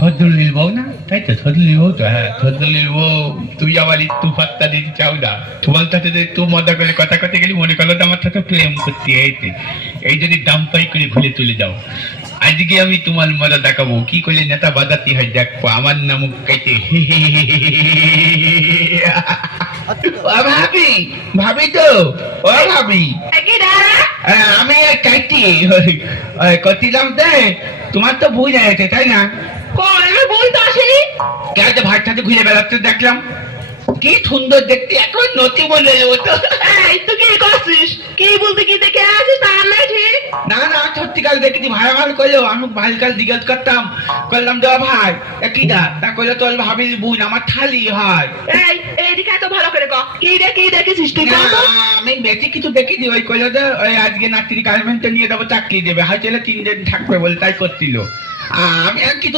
থদলির বউ না, তাই তো থদলির বউ তো, হ্যাঁ থদলির বউ। তুই আবার একটু পাত্তা দিতে চাও না, তোমার সাথে একটু মজা করে কথা করতে গেলে মনে করলো তো আমার সাথে প্রেম করতে হয়েছে। এই যদি দাম পাই করে ভুলে চলে যাও। আজকে আমি তোমার মজা দেখাবো কি করলে নেতা বাজাতে হয় দেখবো, আমার নাম কেটে। ভাবি, ভাবি তো, ও ভাবি আমি কাইটি করছিলাম দে, তোমার তো ভুল আছে তাই না? বই তো আসেনি। গাড়িতে ভাই সাথে ঘুরে বেড়াতে দেখলাম, কি সুন্দর দেখতে, এখন নতি বলে তো। এই তুই কি করছিস? কি বলতে কি দেখে আছিস তা নাই ঠিক? না না সত্যিকাল দেখেছি, ভাই আমার কইলো, আমি ভাইকাল জিজ্ঞাসা করতাম, করলাম দেওয়া ভাই কি দা, তা কইলো তোর ভাবির বোন আমার থালি হয়। এই এইদিকে এত ভালো করে ক, কি দেখেছিস তুই? না, আমি বেশি কিছু দেখিনি, ওই কইলো যে ওই আজকে নাতির গার্মেন্টে নিয়ে যাবো চাকরি দেবে, হয়তো 3 দিন থাকবে বলে তাই করছিল। আমি আর কিছু